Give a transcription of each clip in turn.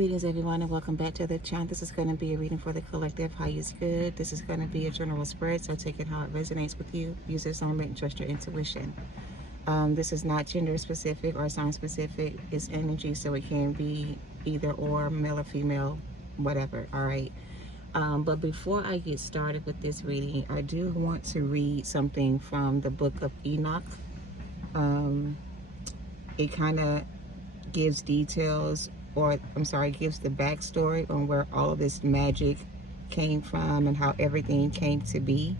Greetings everyone and welcome back to the channel. This is going to be a reading for the collective. High is good. This is going to be a general spread, so take it how it resonates with you. Use this on and trust your intuition. This is not gender specific or sign specific. It's energy, so it can be either or, male or female, whatever. All right. But before I get started with this reading, I do want to read something from the book of Enoch. It kind of gives details, or I'm sorry, gives the backstory on where all of this magic came from and how everything came to be,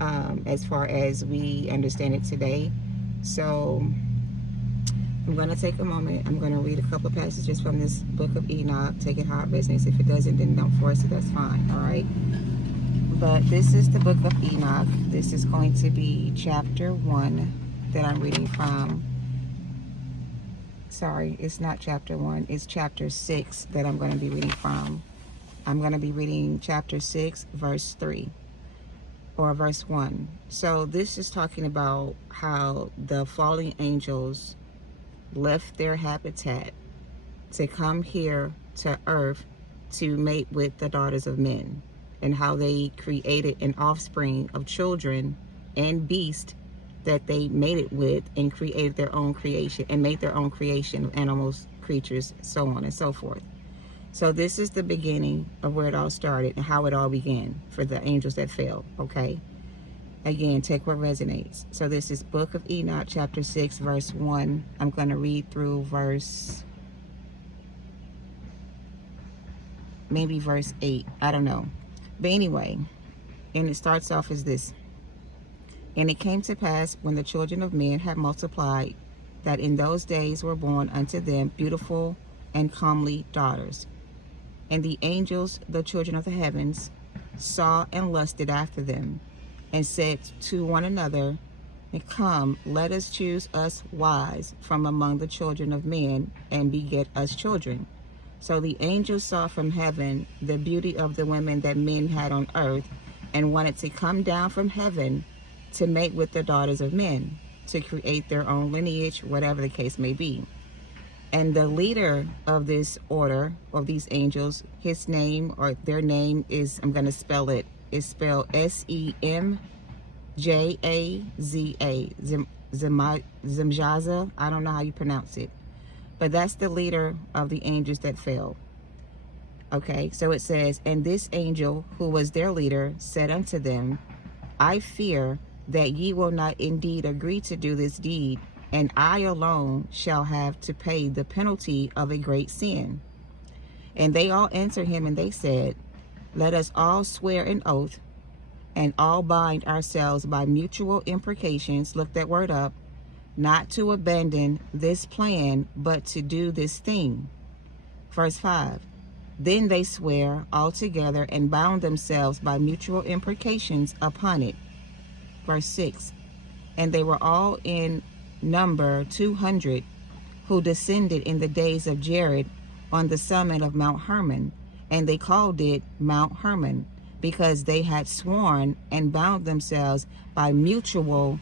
as far as we understand it today. So I'm going to take a moment. I'm going to read a couple of passages from this book of Enoch. Take it how it resonates. If it doesn't, then don't force it. That's fine. All right. But this is the book of Enoch. This is going to be chapter 1 that I'm reading from. Sorry, it's not chapter 1. It's chapter 6 that I'm going to be reading from. I'm going to be reading chapter 6, verse 3. Or verse 1. So this is talking about how the fallen angels left their habitat to come here to earth to mate with the daughters of men, and how they created an offspring of children and beasts that they mated with and created their own creation and made their own creation of animals, creatures, so on and so forth. So this is the beginning of where it all started and how it all began for the angels that fell. Okay, again, take what resonates. So this is book of Enoch, chapter 6, verse 1. I'm going to read through maybe verse 8, I don't know, but anyway, and it starts off as this. And it came to pass, when the children of men had multiplied, that in those days were born unto them beautiful and comely daughters. And the angels, the children of the heavens, saw and lusted after them, and said to one another, Come, let us choose us wives from among the children of men, and beget us children. So the angels saw from heaven the beauty of the women that men had on earth, and wanted to come down from heaven to mate with the daughters of men, to create their own lineage, whatever the case may be. And the leader of this order, of these angels, his name, or their name is, I'm going to spell it, is spelled Semjaza, Zemjaza. I don't know how you pronounce it, but that's the leader of the angels that fell. Okay, so it says, and this angel, who was their leader, said unto them, I fear that ye will not indeed agree to do this deed, and I alone shall have to pay the penalty of a great sin. And they all answered him, and they said, Let us all swear an oath, and all bind ourselves by mutual imprecations, look that word up, not to abandon this plan, but to do this thing. Verse 5. Then they swear all together, and bound themselves by mutual imprecations upon it. Verse 6. And they were all in number 200, who descended in the days of Jared on the summit of Mount Hermon, and they called it Mount Hermon, because they had sworn and bound themselves by mutual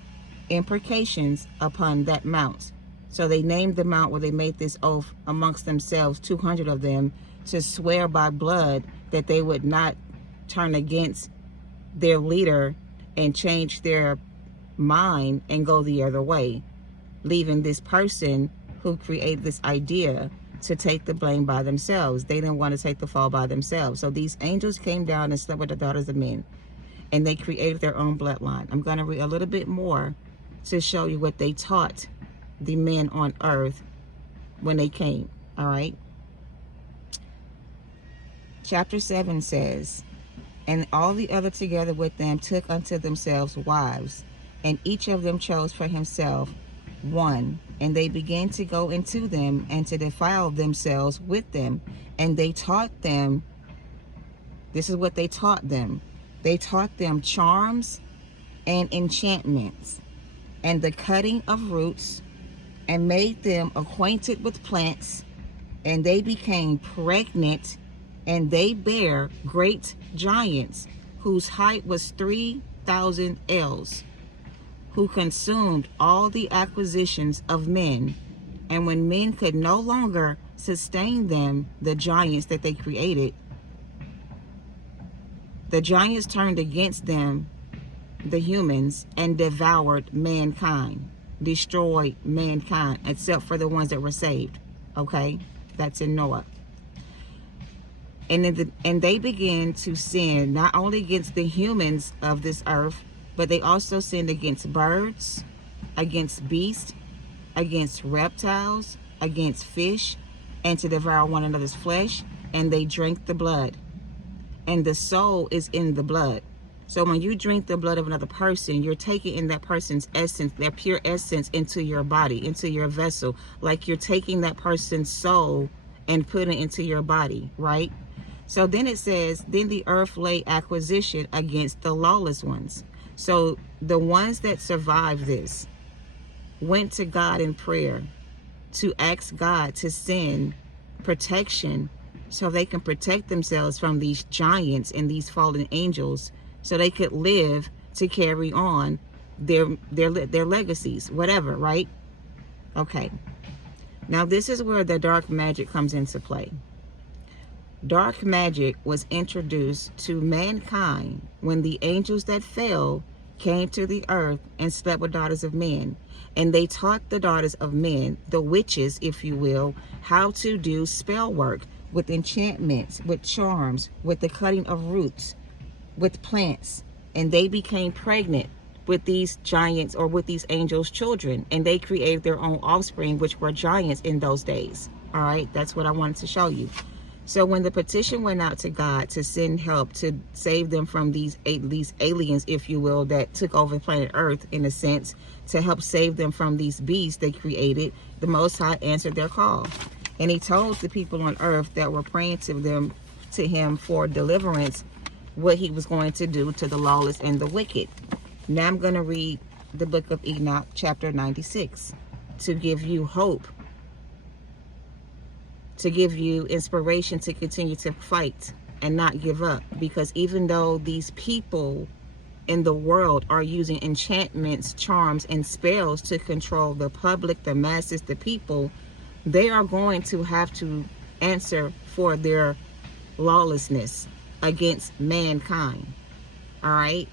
imprecations upon that mount. So they named the mount where they made this oath amongst themselves, 200 of them, to swear by blood that they would not turn against their leader and change their mind and go the other way, leaving this person who created this idea to take the blame by themselves. They didn't want to take the fall by themselves. So these angels came down and slept with the daughters of men, and they created their own bloodline. I'm going to read a little bit more to show you what they taught the men on earth when they came. All right. Chapter 7 says, and all the other together with them took unto themselves wives, and each of them chose for himself one. And they began to go into them, and to defile themselves with them. And they taught them, this is what they taught them. They taught them charms and enchantments, and the cutting of roots, and made them acquainted with plants. And they became pregnant, and they bare great giants, whose height was 3,000 ells, who consumed all the acquisitions of men. And when men could no longer sustained them, the giants that they created. The giants turned against them, the humans, and devoured mankind, destroyed mankind, except for the ones that were saved. Okay, that's in Noah. And they began to sin not only against the humans of this earth, but they also sinned against birds, against beasts, against reptiles, against fish, and to devour one another's flesh. And they drank the blood. And the soul is in the blood. So when you drink the blood of another person, you're taking in that person's essence, their pure essence, into your body, into your vessel. Like you're taking that person's soul and putting it into your body, right? So then it says, then the earth laid acquisition against the lawless ones. So the ones that survived this went to God in prayer to ask God to send protection so they can protect themselves from these giants and these fallen angels, so they could live to carry on their legacies, whatever, right? Okay. Now this is where the dark magic comes into play. Dark magic was introduced to mankind when the angels that fell came to the earth and slept with daughters of men. And they taught the daughters of men, the witches, if you will, how to do spell work with enchantments, with charms, with the cutting of roots, with plants. And they became pregnant with these giants or with these angels' children. And they created their own offspring, which were giants in those days. All right, that's what I wanted to show you. So when the petition went out to God to send help to save them from these aliens, if you will, that took over planet Earth, in a sense, to help save them from these beasts they created, the Most High answered their call. And he told the people on earth that were praying to him for deliverance, what he was going to do to the lawless and the wicked. Now I'm going to read the book of Enoch, chapter 96, to give you hope, to give you inspiration to continue to fight and not give up. Because even though these people in the world are using enchantments, charms, and spells to control the public, the masses, the people, they are going to have to answer for their lawlessness against mankind. All right?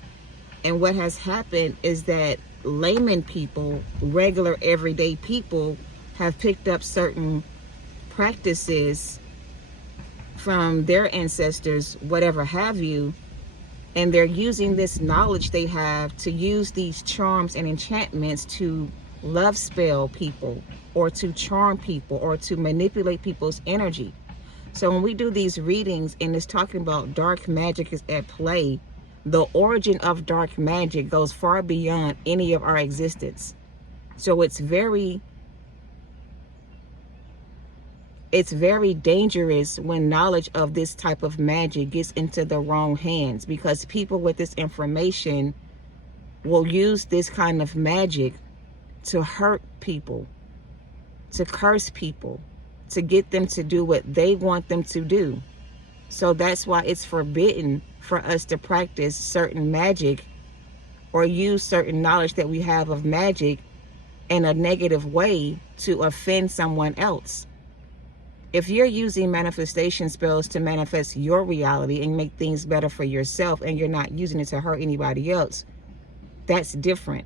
And what has happened is that layman people, regular everyday people, have picked up certain practices from their ancestors, whatever have you, and they're using this knowledge they have to use these charms and enchantments to love spell people, or to charm people, or to manipulate people's energy. So when we do these readings and it's talking about dark magic is at play, the origin of dark magic goes far beyond any of our existence. So it's very dangerous when knowledge of this type of magic gets into the wrong hands, because people with this information will use this kind of magic to hurt people, to curse people, to get them to do what they want them to do. So that's why it's forbidden for us to practice certain magic or use certain knowledge that we have of magic in a negative way to offend someone else. If you're using manifestation spells to manifest your reality and make things better for yourself, and you're not using it to hurt anybody else, that's different.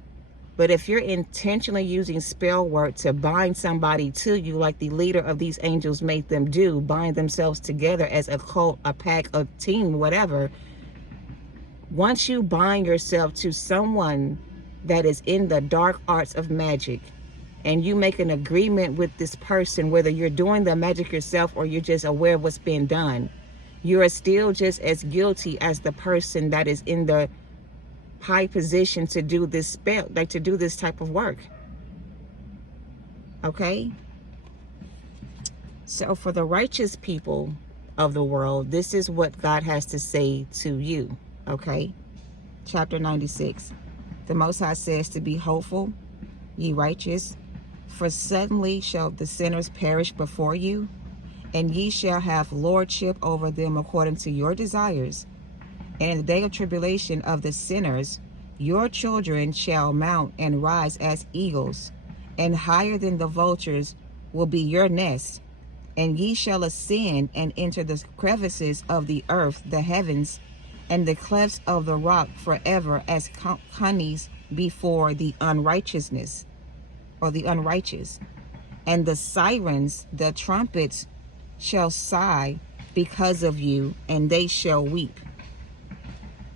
But if you're intentionally using spell work to bind somebody to you, like the leader of these angels made them do, bind themselves together as a cult, a pack, a team, whatever. Once you bind yourself to someone that is in the dark arts of magic, and you make an agreement with this person, whether you're doing the magic yourself or you're just aware of what's being done, you are still just as guilty as the person that is in the high position to do this spell, like to do this type of work. Okay? So for the righteous people of the world, this is what God has to say to you. Okay? Chapter 96. The Most High says to be hopeful, ye righteous, for suddenly shall the sinners perish before you, and ye shall have lordship over them according to your desires. And in the day of tribulation of the sinners, your children shall mount and rise as eagles, and higher than the vultures will be your nest. And ye shall ascend and enter the crevices of the earth, the heavens, and the clefts of the rock forever, as conies before the unrighteousness, or the unrighteous. And the sirens, the trumpets, shall sigh because of you, and they shall weep.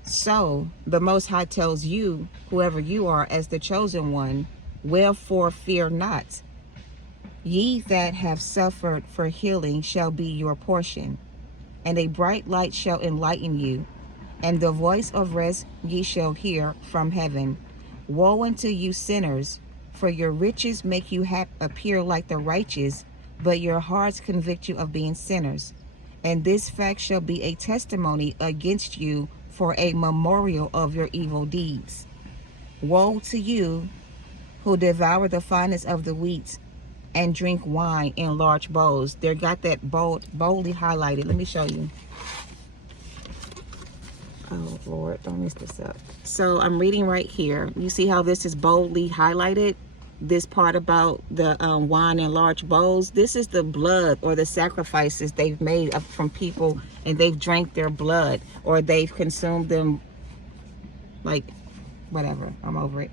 So the Most High tells you, whoever you are, as the chosen one, wherefore fear not. Ye that have suffered for healing shall be your portion, and a bright light shall enlighten you, and the voice of rest ye shall hear from heaven. Woe unto you sinners, for your riches make you appear like the righteous, but your hearts convict you of being sinners. And this fact shall be a testimony against you for a memorial of your evil deeds. Woe to you who devour the finest of the wheat and drink wine in large bowls. They got that boldly highlighted. Let me show you. Oh Lord, don't mess this up. So I'm reading right here. You see how this is boldly highlighted? This part about the wine in large bowls. This is the blood or the sacrifices they've made from people, and they've drank their blood, or they've consumed them, like whatever. I'm over it.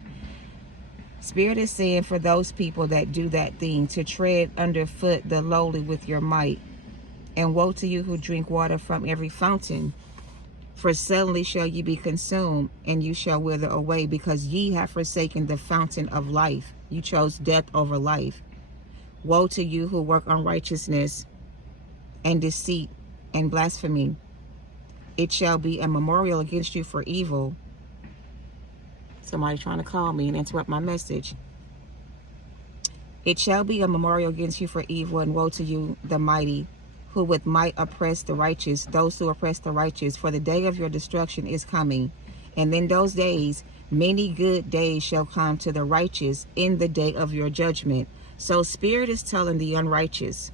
Spirit is saying for those people that do that thing, to tread underfoot the lowly with your might. And woe to you who drink water from every fountain, for suddenly shall ye be consumed, and you shall wither away, because ye have forsaken the fountain of life. You chose death over life. Woe to you who work unrighteousness and deceit and blasphemy. It shall be a memorial against you for evil. Somebody trying to call me and interrupt my message. It shall be a memorial against you for evil, and woe to you, the mighty, who with might oppress the righteous, those who oppress the righteous, for the day of your destruction is coming. And in those days, many good days shall come to the righteous in the day of your judgment. So Spirit is telling the unrighteous,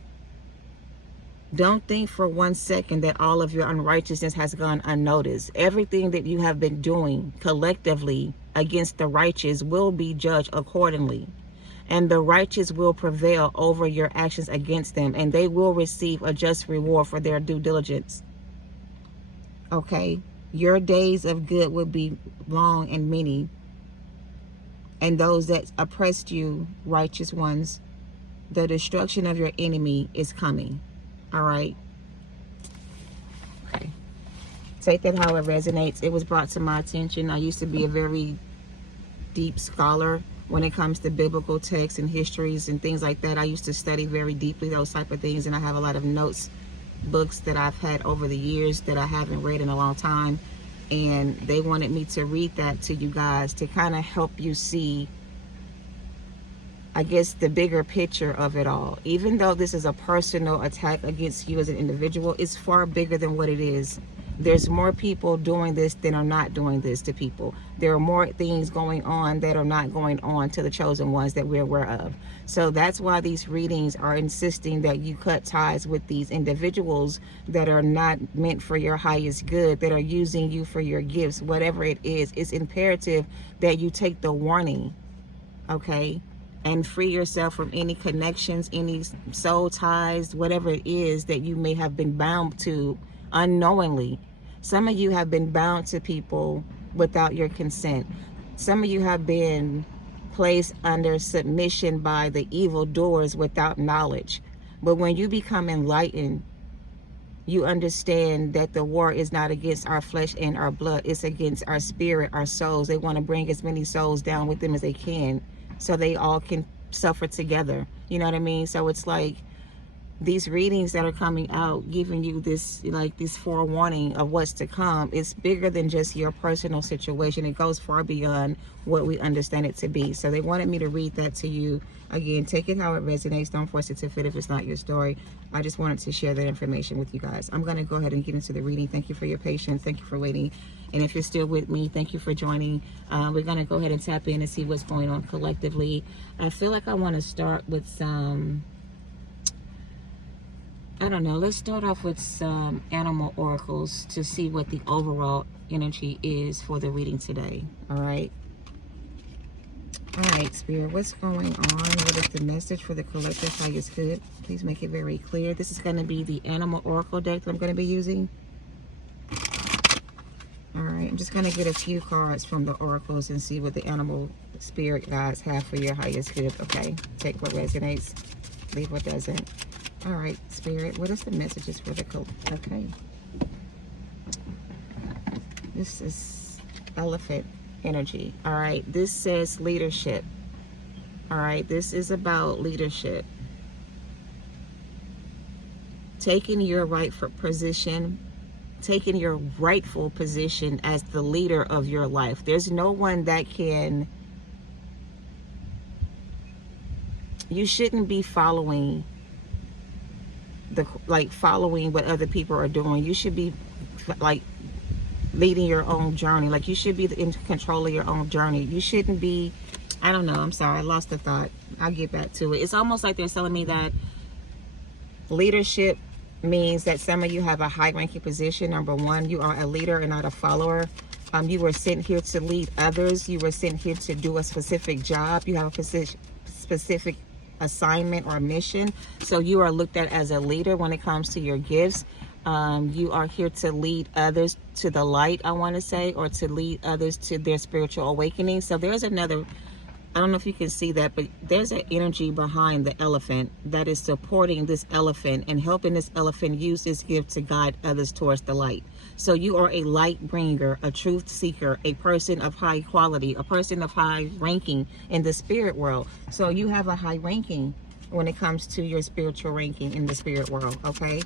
don't think for 1 second that all of your unrighteousness has gone unnoticed. Everything that you have been doing collectively against the righteous will be judged accordingly. And the righteous will prevail over your actions against them, and they will receive a just reward for their due diligence. Okay? Your days of good will be long and many. And those that oppressed you, righteous ones, the destruction of your enemy is coming. All right? Okay. Take that how it resonates. It was brought to my attention. I used to be a very deep scholar when it comes to biblical texts and histories and things like that. I used to study very deeply those type of things, and I have a lot of notes, books that I've had over the years that I haven't read in a long time, and they wanted me to read that to you guys to kind of help you see, I guess, the bigger picture of it all. Even though this is a personal attack against you as an individual, it's far bigger than what it is. There's more people doing this than are not doing this to people. There are more things going on that are not going on to the chosen ones that we're aware of. So that's why these readings are insisting that you cut ties with these individuals that are not meant for your highest good, that are using you for your gifts, whatever it is. It's imperative that you take the warning, okay? And free yourself from any connections, any soul ties, whatever it is that you may have been bound to unknowingly. Some of you have been bound to people without your consent. Some of you have been placed under submission by the evil doers without knowledge. But when you become enlightened, you understand that the war is not against our flesh and our blood. It's against our spirit, our souls. They want to bring as many souls down with them as they can, so they all can suffer together. You know what I mean? So it's like these readings that are coming out, giving you this, like, this forewarning of what's to come. It's bigger than just your personal situation. It goes far beyond what we understand it to be. So they wanted me to read that to you. Again, take it how it resonates. Don't force it to fit if it's not your story. I just wanted to share that information with you guys. I'm going to go ahead and get into the reading. Thank you for your patience. Thank you for waiting. And if you're still with me, thank you for joining. We're going to go ahead and tap in and see what's going on collectively. I feel like I want to start with some, I don't know, let's start off with some animal oracles to see what the overall energy is for the reading today. All right. All right, Spirit, what's going on? What is the message for the collective highest good? Please make it very clear. This is going to be the Animal Oracle deck that I'm going to be using. All right, I'm just going to get a few cards from the oracles and see what the animal spirit guides have for your highest good, okay? Take what resonates, leave what doesn't. All right, Spirit, what is the messages for the collective? Okay. This is elephant energy. All right, this says leadership. All right, this is about leadership. Taking your rightful position, taking your rightful position as the leader of your life. There's no one that can, you shouldn't be following following what other people are doing. You should be like leading your own journey. Like you should be in control of your own journey. You shouldn't be, I don't know, I'm sorry, I lost the thought. I'll get back to it. It's almost like they're telling me that leadership means that some of you have a high-ranking position. Number one, you are a leader and not a follower. You were sent here to lead others. You were sent here to do a specific job. You have a specific assignment or mission. So you are looked at as a leader when it comes to your gifts. You are here to lead others to the light, I want to say, or to lead others to their spiritual awakening. So there's another, I don't know if you can see that, but there's an energy behind the elephant that is supporting this elephant and helping this elephant use this gift to guide others towards the light. So you are a light bringer, a truth seeker, a person of high quality, a person of high ranking in the spirit world. So you have a high ranking when it comes to your spiritual ranking in the spirit world, okay?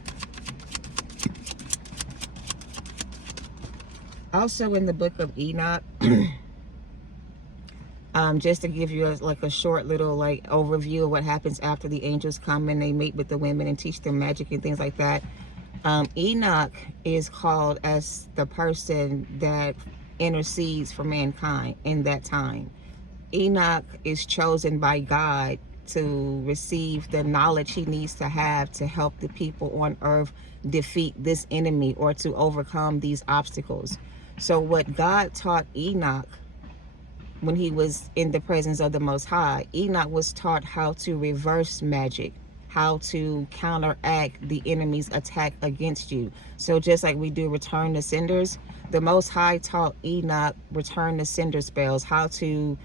Also in the book of Enoch, just to give you a short little overview of what happens after the angels come and they meet with the women and teach them magic and things like that. Enoch is called as the person that intercedes for mankind in that time. Enoch is chosen by God to receive the knowledge he needs to have to help the people on earth defeat this enemy or to overcome these obstacles. So what God taught Enoch when he was in the presence of the Most High, Enoch was taught how to reverse magic, how to counteract the enemy's attack against you. So just like we do return the senders, the Most High taught Enoch return the sender spells, how to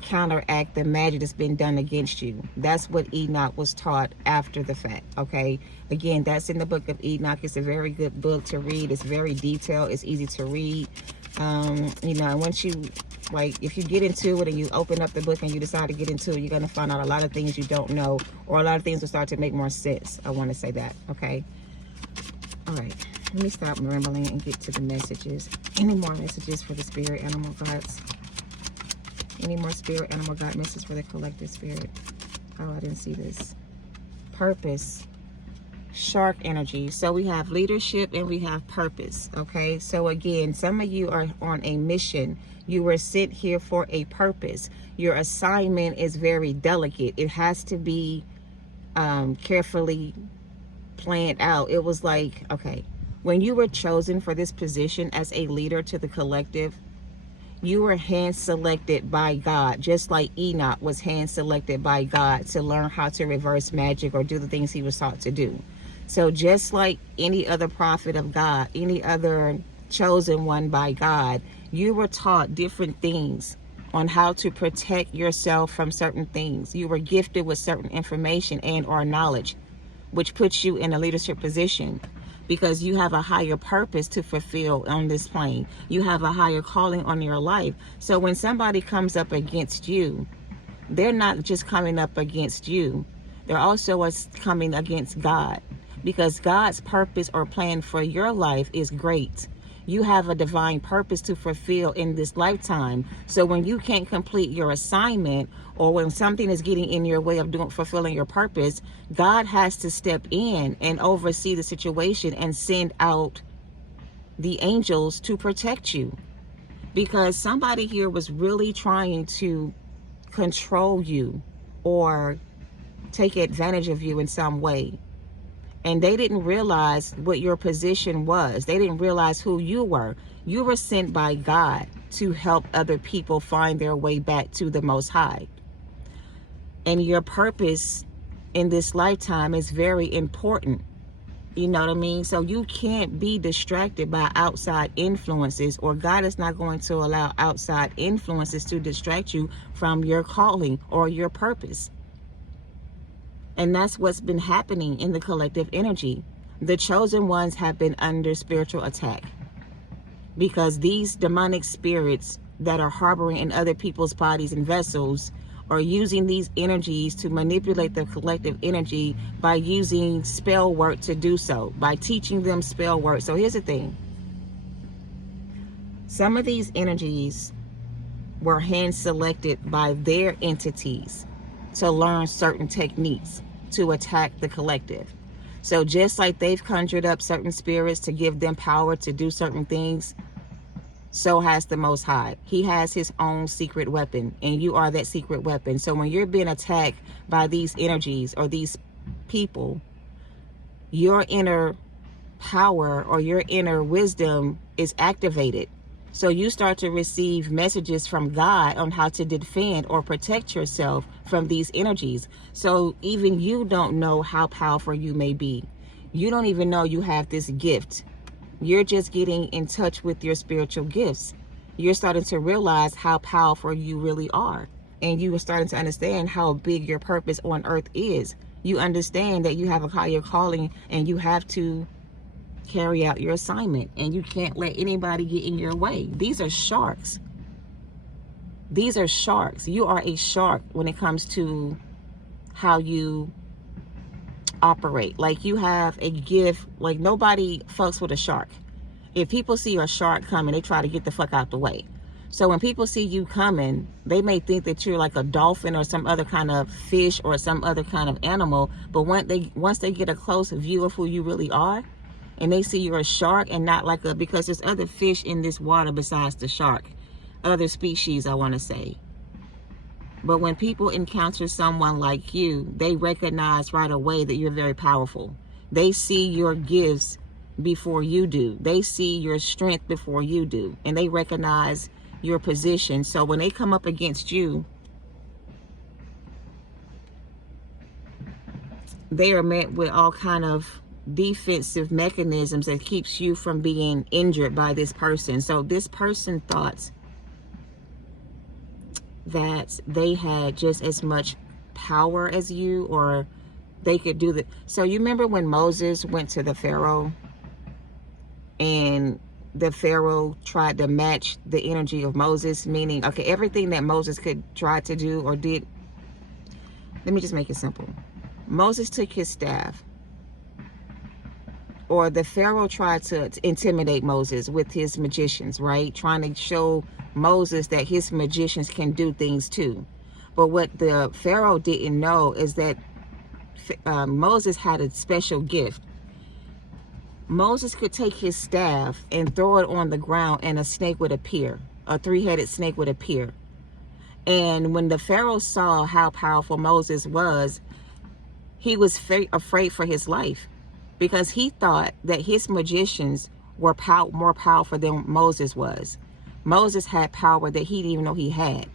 counteract the magic that's been done against you. That's what Enoch was taught after the fact, okay? Again, that's in the book of Enoch. It's a very good book to read. It's very detailed. It's easy to read. You know, once you, if you get into it and you open up the book and you decide to get into it, you're going to find out a lot of things you don't know, or a lot of things will start to make more sense. I want to say that, okay? All right, let me stop rambling and get to the messages. Any more messages for the spirit animal guides? Any more spirit animal guide messages for the collective spirit? Oh, I didn't see this. Purpose. Shark energy. So we have leadership and we have purpose, okay? So again, some of you are on a mission. You were sent here for a purpose. Your assignment is very delicate. It has to be carefully planned out. It was like, okay, when you were chosen for this position as a leader to the collective, you were hand selected by God, just like Enoch was hand selected by God to learn how to reverse magic or do the things he was taught to do. So just like any other prophet of God, any other chosen one by God, you were taught different things on how to protect yourself from certain things. You were gifted with certain information and or knowledge, which puts you in a leadership position because you have a higher purpose to fulfill on this plane. You have a higher calling on your life. So when somebody comes up against you, they're not just coming up against you. They're also coming against God, because God's purpose or plan for your life is great. You have a divine purpose to fulfill in this lifetime. So when you can't complete your assignment, or when something is getting in your way of fulfilling your purpose, God has to step in and oversee the situation and send out the angels to protect you. Because somebody here was really trying to control you or take advantage of you in some way. And they didn't realize what your position was. They didn't realize who you were. You were sent by God. to help other people find their way back to the Most High. And your purpose in this lifetime is very important. You know what I mean? So you can't be distracted by outside influences, or God is not going to allow outside influences to distract you from your calling or your purpose. And that's what's been happening in the collective energy. The chosen ones have been under spiritual attack because these demonic spirits that are harboring in other people's bodies and vessels are using these energies to manipulate the collective energy by using spell work to do so, by teaching them spell work. So here's the thing. Some of these energies were hand selected by their entities to learn certain techniques to attack the collective. So just like they've conjured up certain spirits to give them power to do certain things, so has the Most High. He has his own secret weapon, and you are that secret weapon. So when you're being attacked by these energies or these people, your inner power or your inner wisdom is activated. So you start to receive messages from God on how to defend or protect yourself from these energies. So even you don't know how powerful you may be. You don't even know you have this gift. You're just getting in touch with your spiritual gifts. You're starting to realize how powerful you really are. And you are starting to understand how big your purpose on earth is. You understand that you have a higher calling and you have to carry out your assignment. And you can't let anybody get in your way. These are sharks. These are sharks. You are a shark when it comes to how you operate. Like you have a gift. Like nobody fucks with a shark. If people see a shark coming, they try to get the fuck out the way. So when people see you coming, they may think that you're like a dolphin or some other kind of fish or some other kind of animal. But once they get a close view of who you really are, and they see you're a shark and not like because there's other fish in this water besides the shark, other species, I want to say. But when people encounter someone like you, they recognize right away that you're very powerful. They see your gifts before you do. They see your strength before you do. And they recognize your position. So when they come up against you, they are met with all kind of defensive mechanisms that keeps you from being injured by this person. So this person thought that they had just as much power as you, or they could do the. So you remember when Moses went to the Pharaoh and the Pharaoh tried to match the energy of Moses, meaning, okay, everything that Moses could try to do or did. Let me just make it simple. Moses took his staff, or the Pharaoh tried to intimidate Moses with his magicians, right? Trying to show Moses that his magicians can do things too. But what the Pharaoh didn't know is that Moses had a special gift. Moses could take his staff and throw it on the ground and a snake would appear. A three-headed snake would appear. And when the Pharaoh saw how powerful Moses was, he was afraid for his life, because he thought that his magicians were more powerful than Moses was. Moses had power that he didn't even know he had.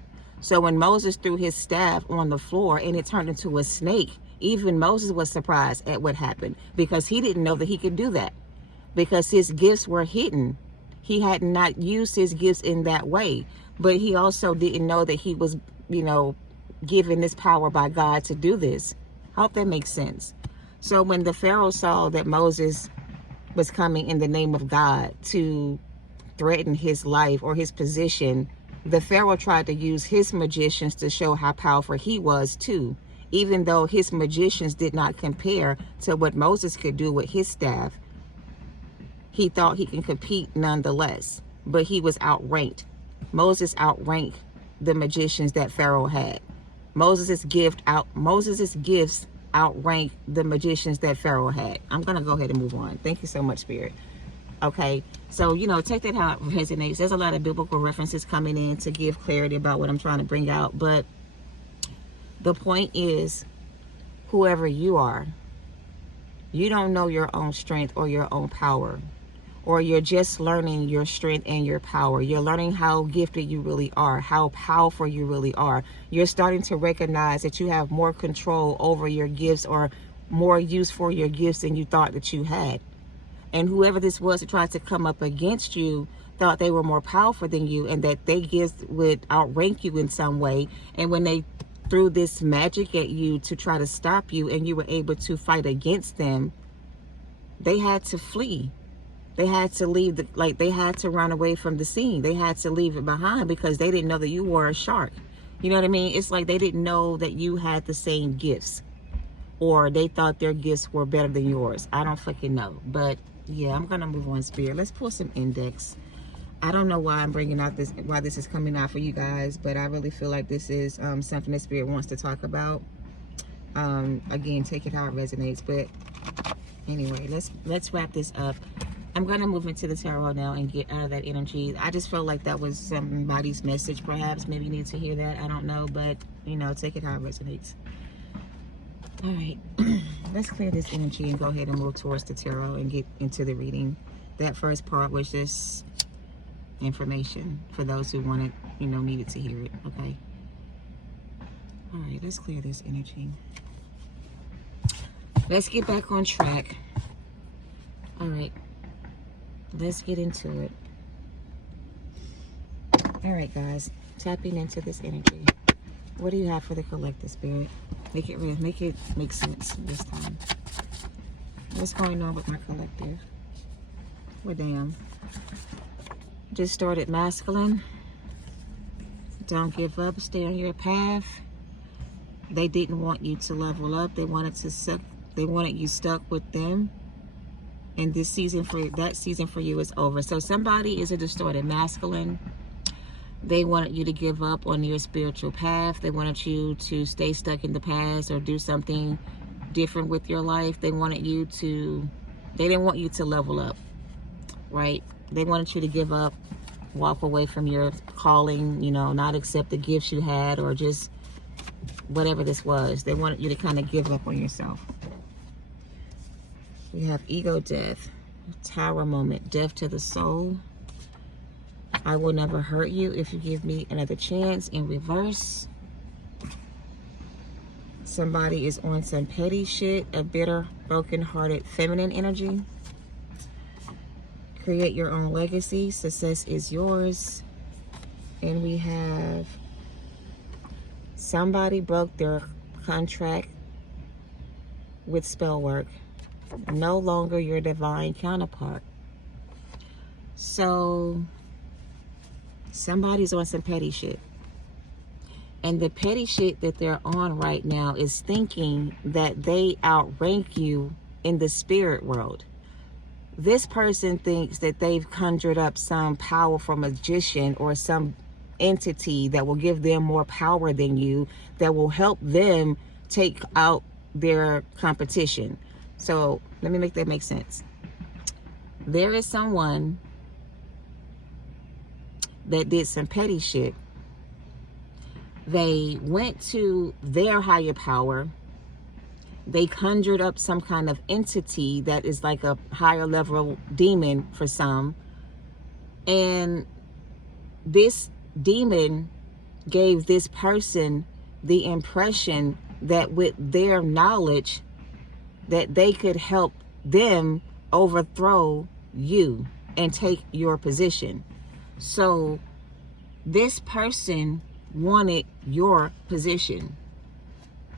So when Moses threw his staff on the floor and it turned into a snake, even Moses was surprised at what happened, because he didn't know that he could do that, because his gifts were hidden. He had not used his gifts in that way, but he also didn't know that he was, given this power by God to do this. I hope that makes sense. So when the Pharaoh saw that Moses was coming in the name of God to threaten his life or his position, the Pharaoh tried to use his magicians to show how powerful he was too, even though his magicians did not compare to what Moses could do with his staff. He thought he can compete nonetheless, but he was outranked. Moses outranked the magicians that Pharaoh had. Moses' gifts outrank the magicians that Pharaoh had. I'm going to go ahead and move on. Thank you so much, Spirit. Okay, so, take that how it resonates. There's a lot of biblical references coming in to give clarity about what I'm trying to bring out. But the point is, whoever you are, you don't know your own strength or your own power. or you're just learning your strength and your power. You're learning how gifted you really are, how powerful you really are. You're starting to recognize that you have more control over your gifts, or more use for your gifts than you thought that you had. And whoever this was that tried to come up against you thought they were more powerful than you, and that they gifts would outrank you in some way. And when they threw this magic at you to try to stop you, and you were able to fight against them, they had to flee. They had to leave, they had to run away from the scene. They had to leave it behind because they didn't know that you were a shark. You know what I mean? It's like they didn't know that you had the same gifts, or they thought their gifts were better than yours. I don't fucking know. But yeah, I'm gonna move on, Spirit. Let's pull some index. I don't know why I'm bringing out this, why this is coming out for you guys, but I really feel like this is something that Spirit wants to talk about. Again, take it how it resonates. But anyway, let's wrap this up. I'm gonna move into the tarot now and get out of that energy. I just felt like that was somebody's message, perhaps. Maybe you need to hear that. I don't know, but you know, take it how it resonates. All right, let's clear this energy and go ahead and move towards the tarot and get into the reading. That first part was just information for those who wanted, you know, needed to hear it. Okay. All right, let's clear this energy. Let's get back on track. All right, let's get into it. All right, guys, tapping into this energy. What do you have for the collective, Spirit? Make it real. Make it make sense this time. What's going on with my collective? Well, damn. Distorted masculine. Don't give up. Stay on your path. They didn't want you to level up. They wanted to suck. They wanted you stuck with them. And this season for that season for you is over. So somebody is a distorted masculine. They wanted you to give up on your spiritual path. They wanted you to stay stuck in the past or do something different with your life. They wanted you to, they didn't want you to level up, right? They wanted you to give up, walk away from your calling, you know, not accept the gifts you had, or just whatever this was. They wanted you to kind of give up on yourself. We have ego death, tower moment, death to the soul. I will never hurt you if you give me another chance, in reverse. Somebody is on some petty shit, a bitter, broken-hearted feminine energy. Create your own legacy. Success is yours. And we have somebody broke their contract with spell work. No longer your divine counterpart. So somebody's on some petty shit. And the petty shit that they're on right now is thinking that they outrank you in the spirit world. This person thinks that they've conjured up some powerful magician or some entity that will give them more power than you, that will help them take out their competition. So let me make that make sense. There is someone that did some petty shit. They went to their higher power. They conjured up some kind of entity that is like a higher level demon for some. And this demon gave this person the impression that with their knowledge that they could help them overthrow you and take your position. So this person wanted your position.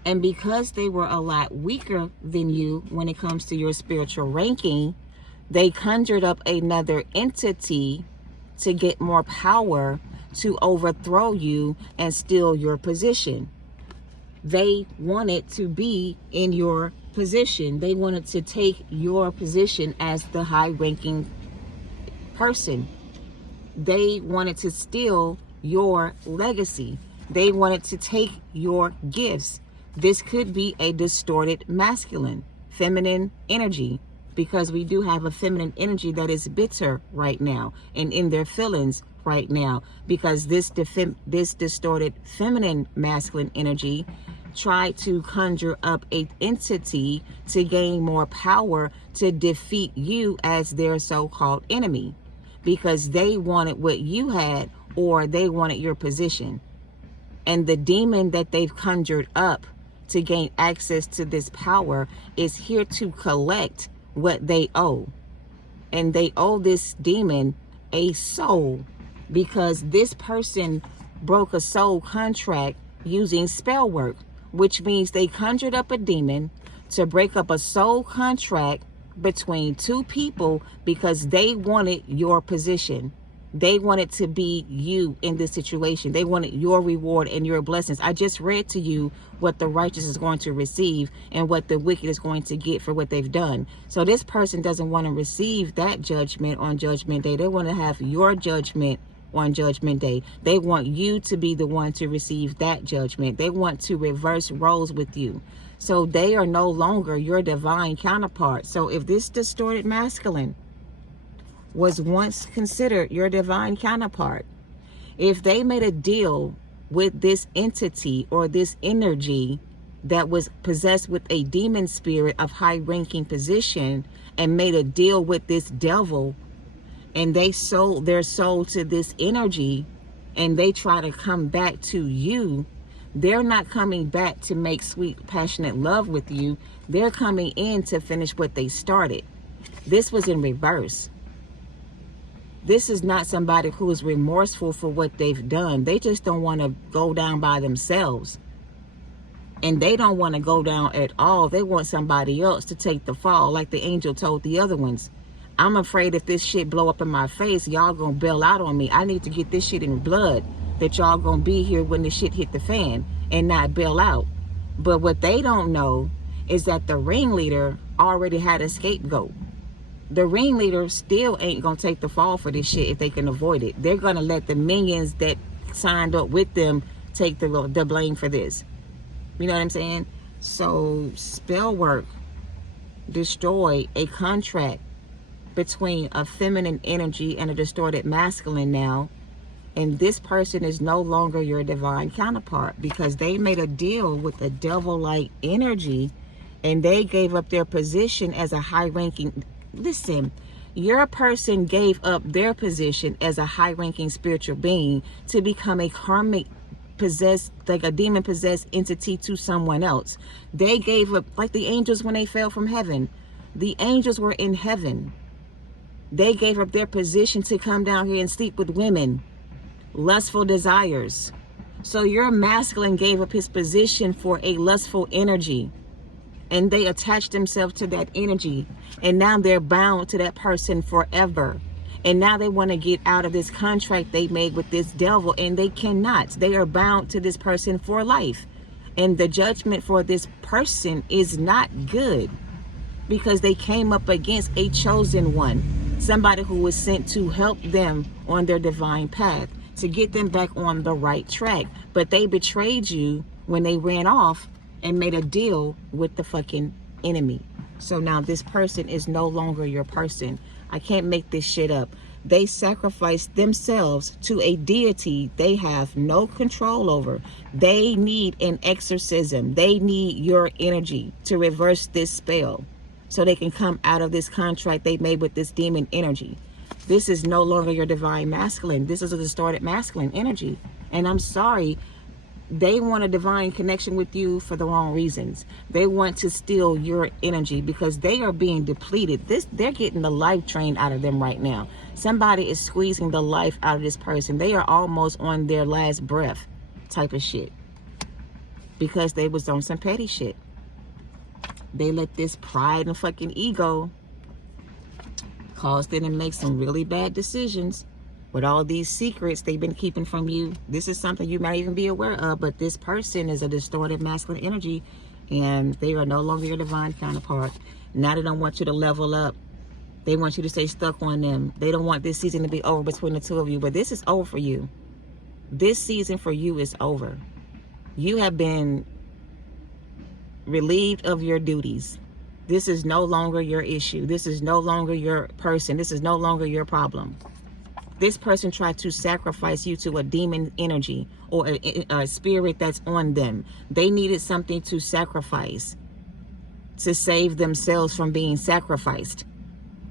And because they were a lot weaker than you when it comes to your spiritual ranking, they conjured up another entity to get more power to overthrow you and steal your position. They wanted to be in your position. They wanted to take your position as the high-ranking person. They wanted to steal your legacy. They wanted to take your gifts. This could be a distorted masculine, feminine energy, because we do have a feminine energy that is bitter right now and in their feelings right now, because this distorted feminine masculine energy try to conjure up an entity to gain more power to defeat you as their so-called enemy, because they wanted what you had, or they wanted your position. And the demon that they've conjured up to gain access to this power is here to collect what they owe. And they owe this demon a soul, because this person broke a soul contract using spell work, which means they conjured up a demon to break up a soul contract between two people because they wanted your position. They wanted to be you in this situation. They wanted your reward and your blessings. I just read to you what the righteous is going to receive and what the wicked is going to get for what they've done. So this person doesn't want to receive that judgment on Judgment Day. They want to have your judgment on Judgment Day. They want you to be the one to receive that judgment. They want to reverse roles with you. So they are no longer your divine counterpart. So if this distorted masculine was once considered your divine counterpart, if they made a deal with this entity or this energy that was possessed with a demon spirit of high-ranking position and made a deal with this devil, and they sold their soul to this energy, and they try to come back to you, they're not coming back to make sweet, passionate love with you. They're coming in to finish what they started. This was in reverse. This is not somebody who is remorseful for what they've done. They just don't want to go down by themselves. And they don't want to go down at all. They want somebody else to take the fall, like the angel told the other ones. I'm afraid if this shit blow up in my face, y'all gonna bail out on me. I need to get this shit in blood, that y'all gonna be here when the shit hit the fan and not bail out. But what they don't know is that the ringleader already had a scapegoat. The ringleader still ain't gonna take the fall for this shit if they can avoid it. They're gonna let the minions that signed up with them take the blame for this. You know what I'm saying? So spell work destroy a contract between a feminine energy and a distorted masculine now, and this person is no longer your divine counterpart because they made a deal with a devil-like energy, and they gave up their position as a high-ranking. Listen, your person gave up their position as a high-ranking spiritual being to become a karmic possessed, like a demon possessed entity to someone else. They gave up, like the angels when they fell from heaven. The angels were in heaven. They gave up their position to come down here and sleep with women, lustful desires. So your masculine gave up his position for a lustful energy, and they attached themselves to that energy, and now they're bound to that person forever. And now they want to get out of this contract they made with this devil, and they cannot. They are bound to this person for life. And the judgment for this person is not good, because they came up against a chosen one, somebody who was sent to help them on their divine path, to get them back on the right track. But they betrayed you when they ran off and made a deal with the fucking enemy. So now this person is no longer your person. I can't make this shit up. They sacrificed themselves to a deity they have no control over. They need an exorcism. They need your energy to reverse this spell, so they can come out of this contract they made with this demon energy. This is no longer your divine masculine. This is a distorted masculine energy. And I'm sorry, they want a divine connection with you for the wrong reasons. They want to steal your energy because they are being depleted. They're getting the life drained out of them right now. Somebody is squeezing the life out of this person. They are almost on their last breath type of shit, because they was on some petty shit. They let this pride and fucking ego cause them to make some really bad decisions with all these secrets they've been keeping from you. This is something you might even be aware of, but this person is a distorted masculine energy, and they are no longer your divine counterpart. Now they don't want you to level up. They want you to stay stuck on them. They don't want this season to be over between the two of you, but this is over for you. This season for you is over. You have been relieved of your duties. This is no longer your issue. This is no longer your person. This is no longer your problem. This person tried to sacrifice you to a demon energy or a spirit that's on them. They needed something to sacrifice to save themselves from being sacrificed.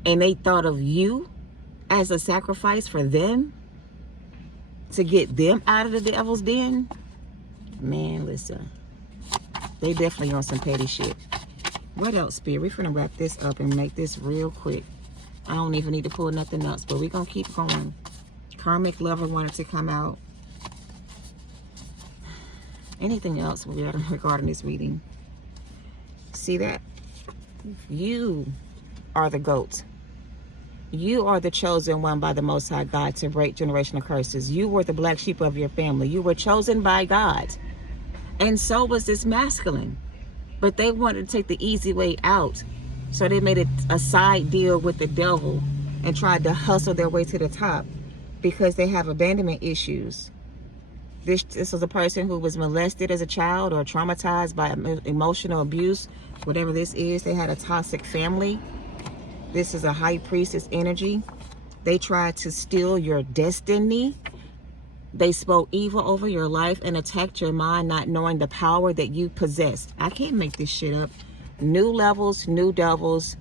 And they thought of you as a sacrifice for them to get them out of the devil's den. Man, listen. They definitely on some petty shit. What else, Spirit? We're finna wrap this up and make this real quick. I don't even need to pull nothing else, but we're gonna keep going. Karmic lover wanted to come out. Anything else regarding this reading? See that? You are the GOAT. You are the chosen one by the Most High God to break generational curses. You were the black sheep of your family. You were chosen by God. And so was this masculine. But they wanted to take the easy way out. So they made a side deal with the devil and tried to hustle their way to the top because they have abandonment issues. This was a person who was molested as a child or traumatized by emotional abuse. Whatever this is, they had a toxic family. This is a high priestess energy. They tried to steal your destiny. They spoke evil over your life and attacked your mind, not knowing the power that you possessed. I can't make this shit up. New levels, new devils,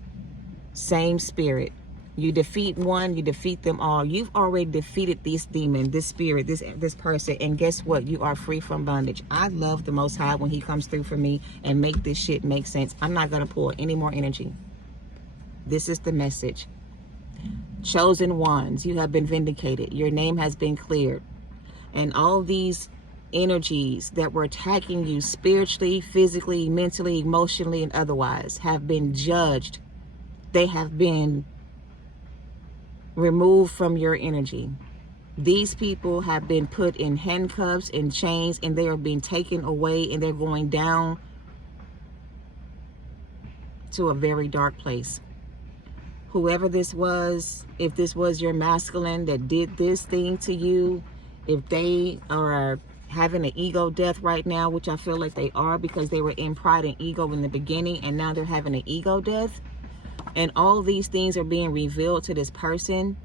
same spirit. You defeat one, you defeat them all. You've already defeated this demon, this spirit, this person, and guess what? You are free from bondage. I love the Most High when he comes through for me and make this shit make sense. I'm not going to pull any more energy. This is the message. Chosen ones, you have been vindicated. Your name has been cleared. And all these energies that were attacking you spiritually, physically, mentally, emotionally, and otherwise have been judged. They have been removed from your energy. These people have been put in handcuffs and chains, and they are being taken away, and they're going down to a very dark place. Whoever this was, if this was your masculine that did this thing to you, if they are having an ego death right now, which I feel like they are because they were in pride and ego in the beginning, and now they're having an ego death, and all these things are being revealed to this person.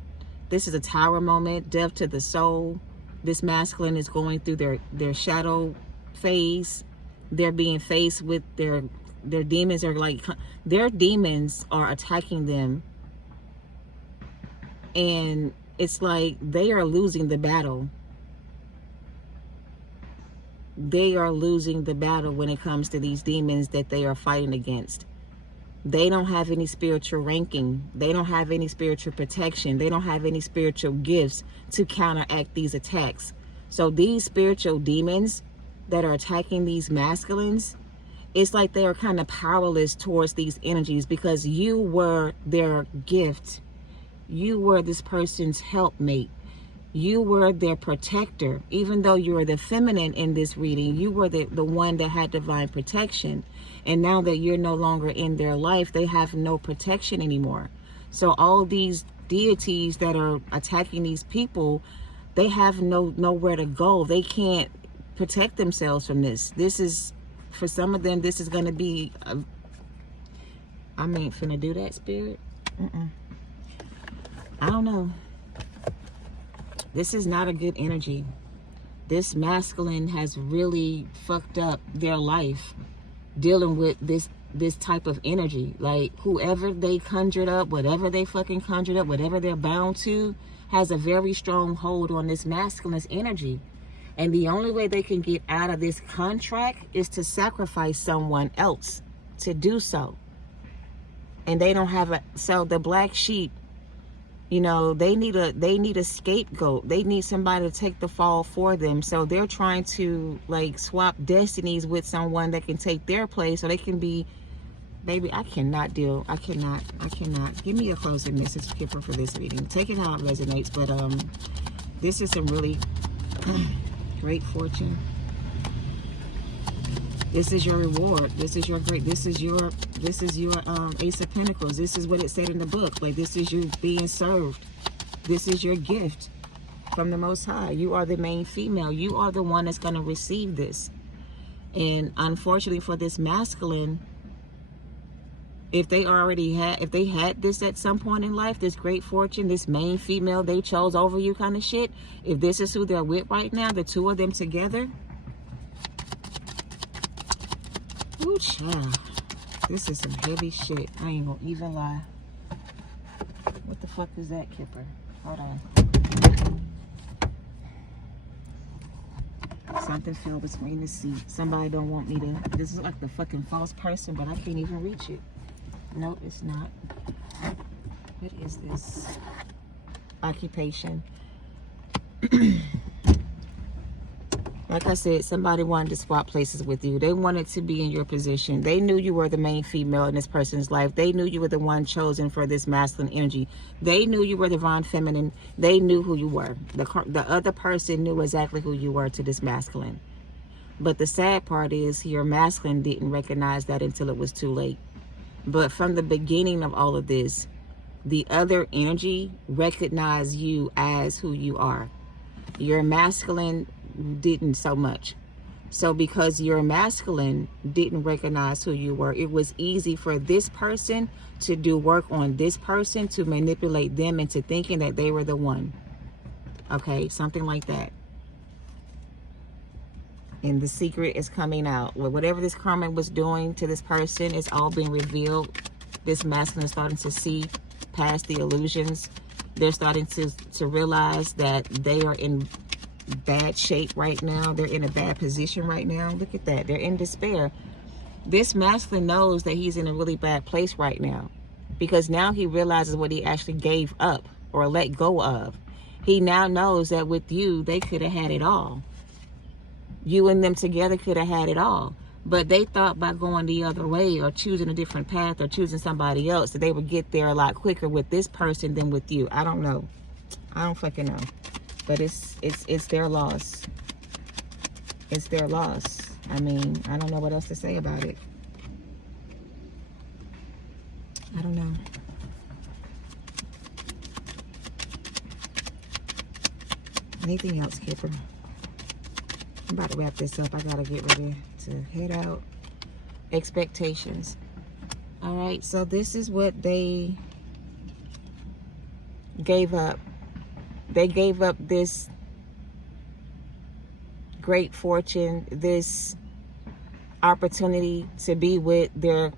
This is a tower moment, death to the soul. This masculine is going through their shadow phase. They're being faced with their demons are like, their demons are attacking them. And it's like they are losing the battle. They are losing the battle when it comes to these demons that they are fighting against. They don't have any spiritual ranking. They don't have any spiritual protection. They don't have any spiritual gifts to counteract these attacks. So these spiritual demons that are attacking these masculines, it's like they are kind of powerless towards these energies because you were their gift. You were this person's helpmate. You were their protector. Even though you were the feminine in this reading, you were the one that had divine protection. And now that you're no longer in their life, they have no protection anymore. So all these deities that are attacking these people, they have nowhere to go. They can't protect themselves from this. This is, for some of them, this is going to be, I ain't finna do that, Spirit. I don't know. This is not a good energy. This masculine has really fucked up their life dealing with this type of energy. Like whoever they conjured up, whatever they fucking conjured up, whatever they're bound to, has a very strong hold on this masculine's energy. And the only way they can get out of this contract is to sacrifice someone else to do so. And they don't have so the black sheep, you know, they need a scapegoat. They need somebody to take the fall for them. So they're trying to like swap destinies with someone that can take their place so they can be, baby, I cannot. Give me a closing message, Kipper, for this reading. Take it how it resonates, but this is some really great fortune. This is your reward. This is your Ace of Pentacles. This is what it said in the book. Like, this is you being served. This is your gift from the Most High. You are the main female. You are the one that's going to receive this. And unfortunately for this masculine, If they had this at some point in life, this great fortune, this main female they chose over you kind of shit, if this is who they're with right now, the two of them together, ooh, child, this is some heavy shit. I ain't gonna even lie. What the fuck is that, Kipper? Hold on. Something fell between the seat. Somebody don't want me to. This is like the fucking false person, but I can't even reach it. No, it's not. What is this? Occupation. Like I said, somebody wanted to swap places with you. They wanted to be in your position. They knew you were the main female in this person's life. They knew you were the one chosen for this masculine energy. They knew you were divine feminine. They knew who you were. The other person knew exactly who you were to this masculine. But the sad part is your masculine didn't recognize that until it was too late. But from the beginning of all of this, the other energy recognized you as who you are. Your masculine didn't so much. So because your masculine didn't recognize who you were, it was easy for this person to do work on this person, to manipulate them into thinking that they were the one. Okay, something like that. And the secret is coming out. Whatever this karma was doing to this person is all being revealed. This masculine is starting to see past the illusions. They're starting to realize that they are in bad shape right now. They're in a bad position right now. Look at that. They're in despair. This masculine knows that he's in a really bad place right now, because now he realizes what he actually gave up or let go of. He now knows that with you, they could have had it all. You and them together could have had it all. But they thought by going the other way or choosing a different path or choosing somebody else that they would get there a lot quicker with this person than with you. I don't know. I don't fucking know. But it's their loss. It's their loss. I mean, I don't know what else to say about it. I don't know. Anything else, Kipper? I'm about to wrap this up. I gotta get ready to head out. Expectations. All right, so this is what they gave up. They gave up this great fortune, this opportunity to be with their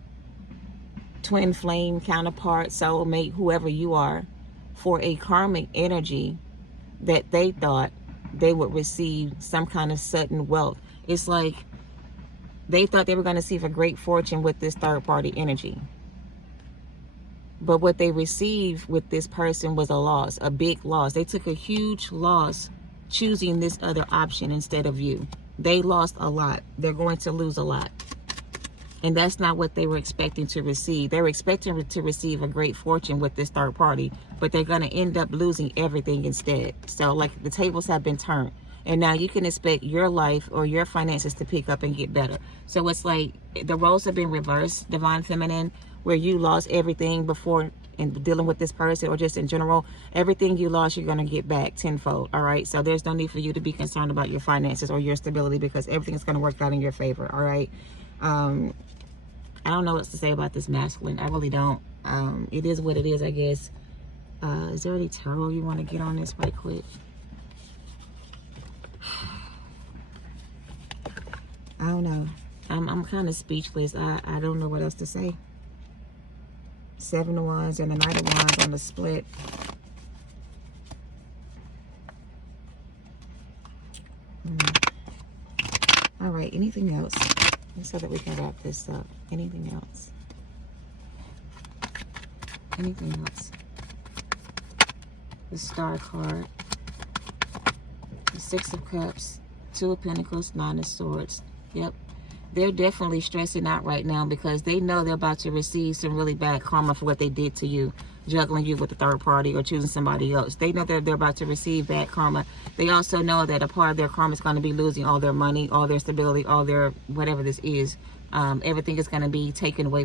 twin flame counterpart, soulmate, whoever you are, for a karmic energy that they thought they would receive some kind of sudden wealth. It's like they thought they were going to receive a great fortune with this third party energy. But what they received with this person was a loss, a big loss. They took a huge loss choosing this other option instead of you. They lost a lot. They're going to lose a lot. And that's not what they were expecting to receive. They were expecting to receive a great fortune with this third party, but they're going to end up losing everything instead. So like the tables have been turned. And now you can expect your life or your finances to pick up and get better. So it's like the roles have been reversed, divine feminine, where you lost everything before in dealing with this person or just in general. Everything you lost, you're going to get back tenfold. All right. So there's no need for you to be concerned about your finances or your stability, because everything is going to work out in your favor. All right. I don't know what to say about this masculine. I really don't. It is what it is, I guess. Is there any tarot you want to get on this right quick? I don't know. I'm kind of speechless. I don't know what else to say. 7 of Wands and the Knight of Wands on the split. All right, anything else? So that we can wrap this up. Anything else? Anything else? The Star card. The 6 of Cups. 2 of Pentacles. 9 of Swords. Yep. They're definitely stressing out right now because they know they're about to receive some really bad karma for what they did to you, juggling you with the third party or choosing somebody else. They know that they're about to receive bad karma. They also know that a part of their karma is going to be losing all their money, all their stability, all their whatever this is. Everything is going to be taken away